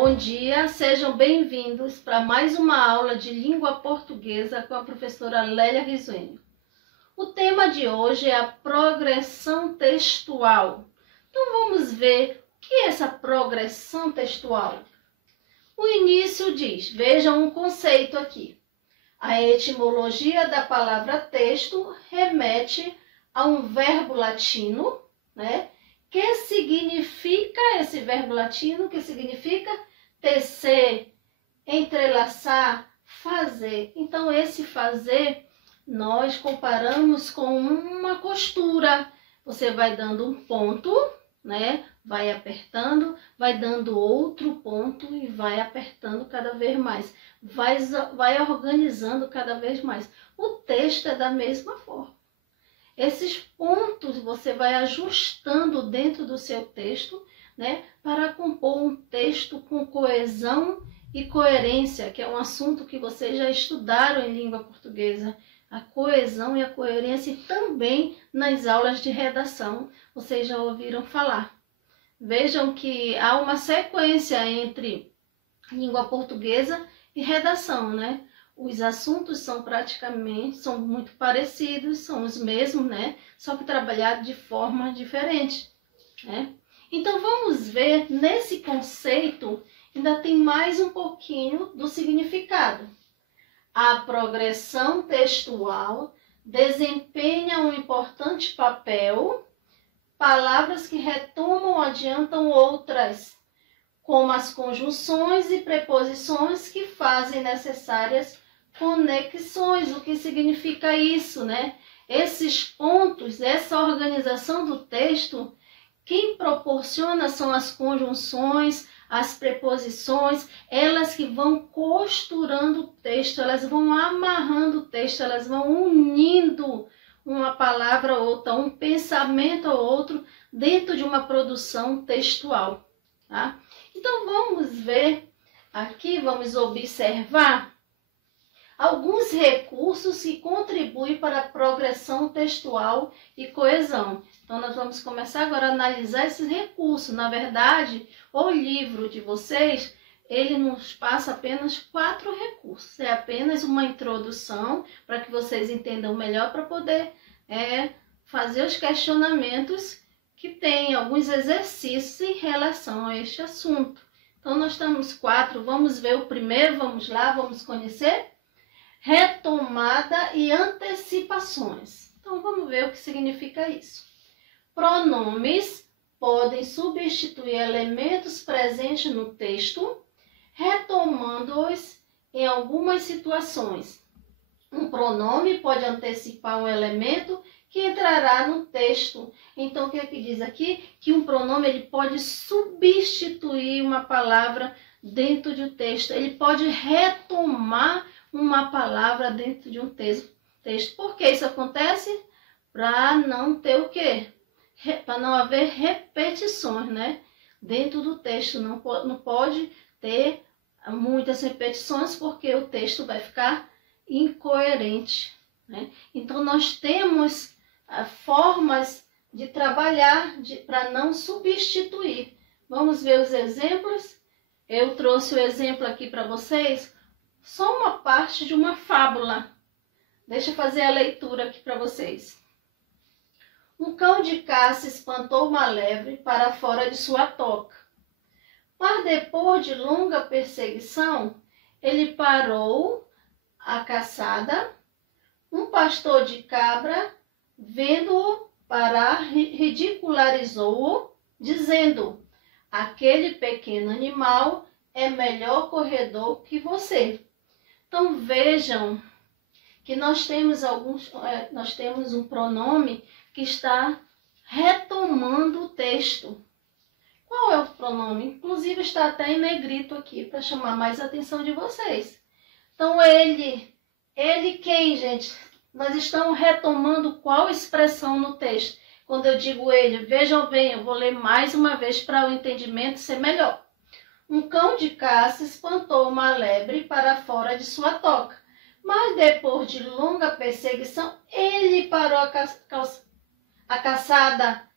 Bom dia, sejam bem-vindos para mais uma aula de língua portuguesa com a professora Lélia Risuênio. O tema de hoje é a progressão textual. Então vamos ver o que é essa progressão textual. O início diz, vejam um conceito aqui. A etimologia da palavra texto remete a um verbo latino, né? Que significa, esse verbo latino, que significa tecer, entrelaçar, fazer. Então, esse fazer, nós comparamos com uma costura. Você vai dando um ponto, né? Vai apertando, vai dando outro ponto e vai apertando cada vez mais. Vai organizando cada vez mais. O texto é da mesma forma. Esses pontos você vai ajustando dentro do seu texto, né, para compor um texto com coesão e coerência, que é um assunto que vocês já estudaram em língua portuguesa. A coesão e a coerência, e também nas aulas de redação, vocês já ouviram falar. Vejam que há uma sequência entre língua portuguesa e redação, né? Os assuntos são muito parecidos, são os mesmos, né? Só que trabalhados de forma diferente, né? Então, vamos ver, nesse conceito, ainda tem mais um pouquinho do significado. A progressão textual desempenha um importante papel, palavras que retomam ou adiantam outras, como as conjunções e preposições que fazem necessárias conexões. O que significa isso, né? Esses pontos, essa organização do texto, quem proporciona são as conjunções, as preposições, elas que vão costurando o texto, elas vão amarrando o texto, elas vão unindo uma palavra ou outra, um pensamento ou outro dentro de uma produção textual, tá? Então vamos ver aqui, vamos observar alguns recursos que contribuem para a progressão textual e coesão. Então, nós vamos começar agora a analisar esses recursos. Na verdade, o livro de vocês, ele nos passa apenas 4 recursos. É apenas uma introdução para que vocês entendam melhor, para poder fazer os questionamentos que tem alguns exercícios em relação a este assunto. Então, nós temos 4. Vamos ver o primeiro, vamos lá, vamos conhecer. Retomada e antecipações. Então, vamos ver o que significa isso. Pronomes podem substituir elementos presentes no texto, retomando-os em algumas situações. Um pronome pode antecipar um elemento que entrará no texto. Então, o que é que diz aqui? Que um pronome ele pode substituir uma palavra dentro de um texto. Ele pode retomar uma palavra dentro de um texto. Por que isso acontece? Para não ter o quê? Para não haver repetições, né? Dentro do texto não pode ter muitas repetições, porque o texto vai ficar incoerente, né? Então, nós temos formas de trabalhar para não substituir. Vamos ver os exemplos. Eu trouxe o exemplo aqui para vocês, só uma parte de uma fábula. Deixa eu fazer a leitura aqui para vocês. Um cão de caça espantou uma lebre para fora de sua toca. Mas depois de longa perseguição, ele parou a caçada. Um pastor de cabra, vendo-o parar, ridicularizou-o, dizendo: aquele pequeno animal é melhor corredor que você. Então, vejam que nós temos um pronome que está retomando o texto. Qual é o pronome? Inclusive, está até em negrito aqui, para chamar mais a atenção de vocês. Então, ele quem, gente? Nós estamos retomando qual expressão no texto? Quando eu digo ele, vejam bem, eu vou ler mais uma vez para o entendimento ser melhor. Um cão de caça espantou uma lebre para fora de sua toca. Mas depois de longa perseguição, ele parou a caçada.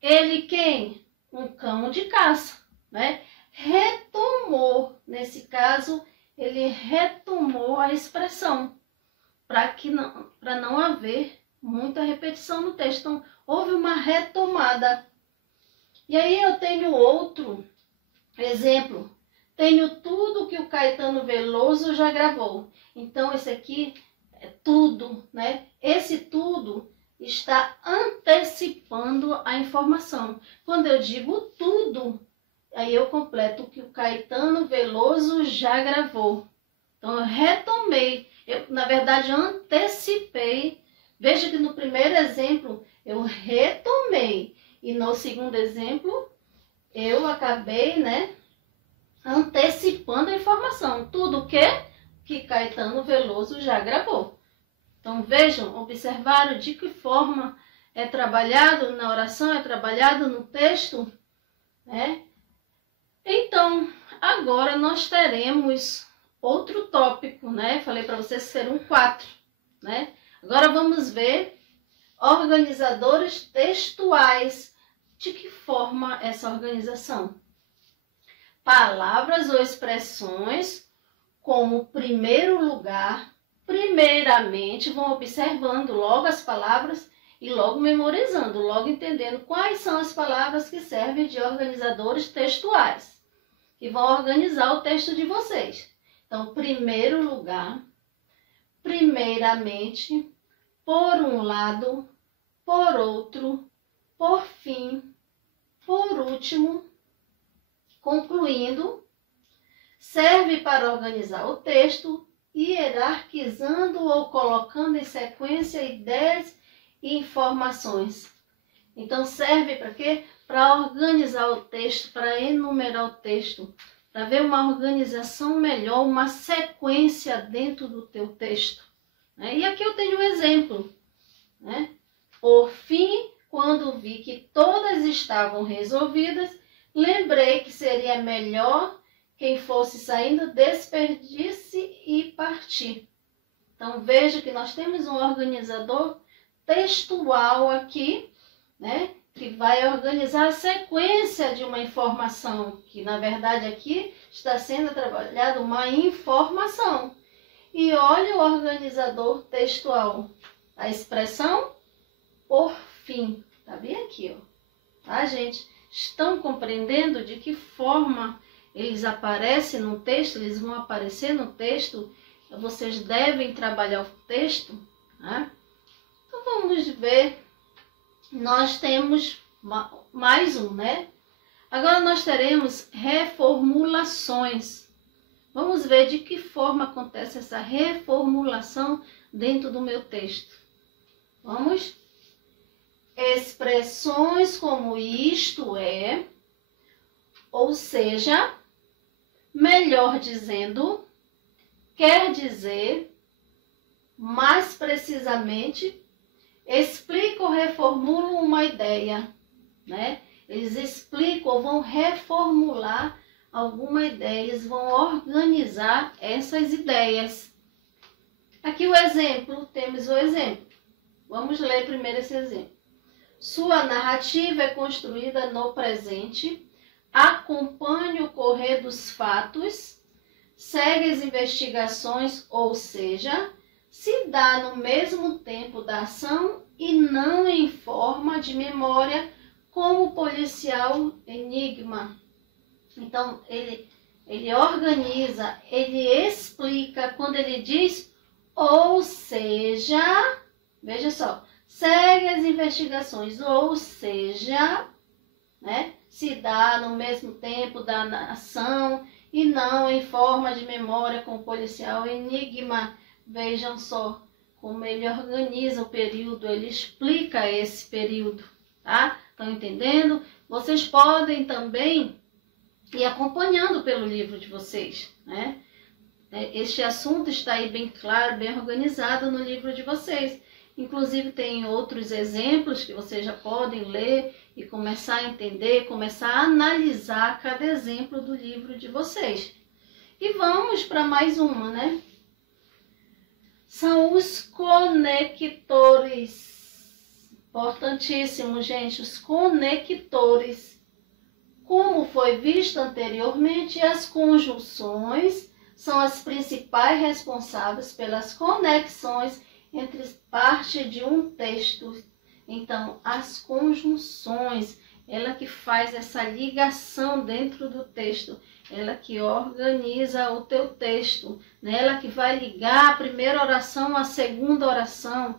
Ele quem? Um cão de caça, né? retomou, nesse caso, ele retomou a expressão, para não haver muita repetição no texto. Então, houve uma retomada. E aí eu tenho outro exemplo. Tenho tudo que o Caetano Veloso já gravou. Então, esse aqui é tudo, né? Esse tudo está antecipando a informação. Quando eu digo tudo, aí eu completo o que o Caetano Veloso já gravou. Então, eu retomei. Eu, na verdade, antecipei. Veja que no primeiro exemplo, eu retomei. E no segundo exemplo, eu acabei, né, antecipando a informação. Tudo o que Caetano Veloso já gravou. Então, vejam, observaram de que forma é trabalhado na oração, é trabalhado no texto, né? Então, agora nós teremos outro tópico, né? Falei para vocês que serão 4, né? Agora vamos ver organizadores textuais. De que forma essa organização? Palavras ou expressões como primeiro lugar, primeiramente, vão observando logo as palavras e logo memorizando, logo entendendo quais são as palavras que servem de organizadores textuais, que vão organizar o texto de vocês. Então, primeiro lugar, primeiramente, por um lado, por outro, por fim, por último, concluindo, serve para organizar o texto, hierarquizando ou colocando em sequência ideias e informações. Então, serve para quê? Para organizar o texto, para enumerar o texto, para ver uma organização melhor, uma sequência dentro do teu texto. E aqui eu tenho um exemplo, né? Por fim, quando vi que todas estavam resolvidas, lembrei que seria melhor quem fosse saindo despedisse e partir. Então, veja que nós temos um organizador textual aqui, né? Que vai organizar a sequência de uma informação, que na verdade aqui está sendo trabalhada uma informação. E olha o organizador textual, a expressão por fim, tá bem aqui, ó. Tá, gente? Estão compreendendo de que forma eles aparecem no texto, eles vão aparecer no texto, vocês devem trabalhar o texto, né? Então vamos ver, nós temos mais um, né? Agora nós teremos reformulações. Vamos ver de que forma acontece essa reformulação dentro do meu texto. Vamos? Expressões como isto é, ou seja, melhor dizendo, quer dizer, mais precisamente, explica ou reformulam uma ideia, né? Eles explicam ou vão reformular alguma ideia, eles vão organizar essas ideias. Aqui o exemplo, temos o exemplo. Vamos ler primeiro esse exemplo. Sua narrativa é construída no presente, acompanhe o correr dos fatos, segue as investigações, ou seja, se dá no mesmo tempo da ação e não em forma de memória, como policial enigma. Então, ele organiza, ele explica, quando ele diz, ou seja, veja só, segue as investigações, ou seja, né, se dá no mesmo tempo da ação e não em forma de memória com policial enigma. Vejam só como ele organiza o período, ele explica esse período, tá? Estão entendendo? Vocês podem também ir acompanhando pelo livro de vocês, né? Este assunto está aí bem claro, bem organizado no livro de vocês. Inclusive tem outros exemplos que vocês já podem ler e começar a entender, começar a analisar cada exemplo do livro de vocês. E vamos para mais uma, né? São os conectores. Importantíssimo, gente, os conectores. Como foi visto anteriormente, as conjunções são as principais responsáveis pelas conexões entre partes de um texto. Então, as conjunções, ela que faz essa ligação dentro do texto, ela que organiza o teu texto, né? Ela que vai ligar a primeira oração à segunda oração.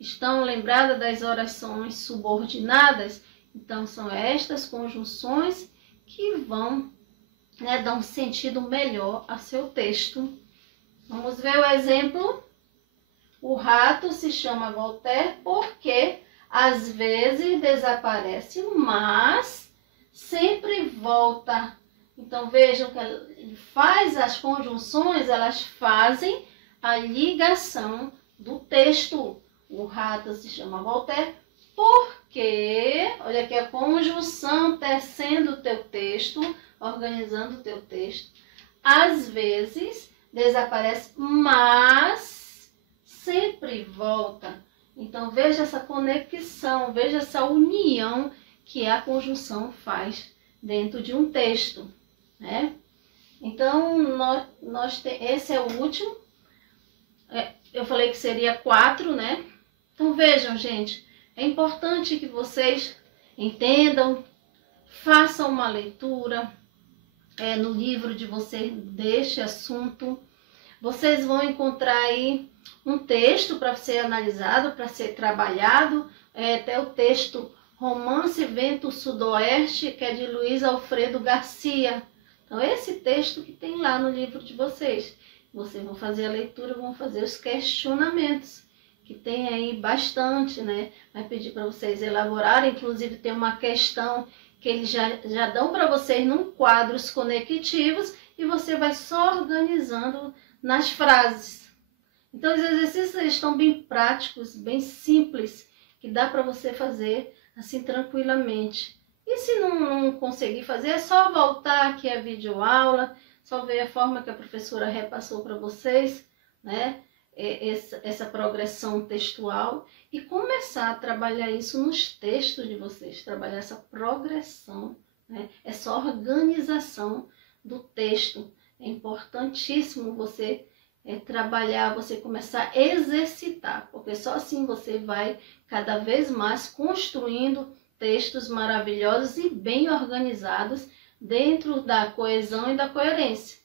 Estão lembradas das orações subordinadas? Então, são estas conjunções que vão, né, dar um sentido melhor a seu texto. Vamos ver o exemplo. O rato se chama Voltaire porque às vezes desaparece, mas sempre volta. Então vejam que ele faz as conjunções, elas fazem a ligação do texto. O rato se chama Voltaire porque, olha aqui a conjunção tecendo o teu texto, organizando o teu texto. Às vezes desaparece, mas sempre volta. Então veja essa conexão, veja essa união que a conjunção faz dentro de um texto, né? Então esse é o último. Eu falei que seria 4, né? Então vejam, gente, é importante que vocês entendam, façam uma leitura no livro de vocês deste assunto. Vocês vão encontrar aí um texto para ser analisado, para ser trabalhado, até o texto Romance Vento Sudoeste, que é de Luiz Alfredo Garcia. Então, esse texto que tem lá no livro de vocês. Vocês vão fazer a leitura, vão fazer os questionamentos, que tem aí bastante, né? Vai pedir para vocês elaborarem, inclusive tem uma questão que eles já dão para vocês num quadros conectivos e você vai só organizando nas frases. Então, os exercícios estão bem práticos, bem simples, que dá para você fazer assim tranquilamente. E se não conseguir fazer, é só voltar aqui a videoaula, só ver a forma que a professora repassou para vocês, né? Essa progressão textual e começar a trabalhar isso nos textos de vocês, trabalhar essa progressão, né? Essa organização do texto. É importantíssimo você trabalhar, você começar a exercitar, porque só assim você vai cada vez mais construindo textos maravilhosos e bem organizados dentro da coesão e da coerência.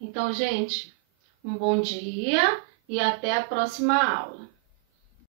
Então, gente, um bom dia e até a próxima aula.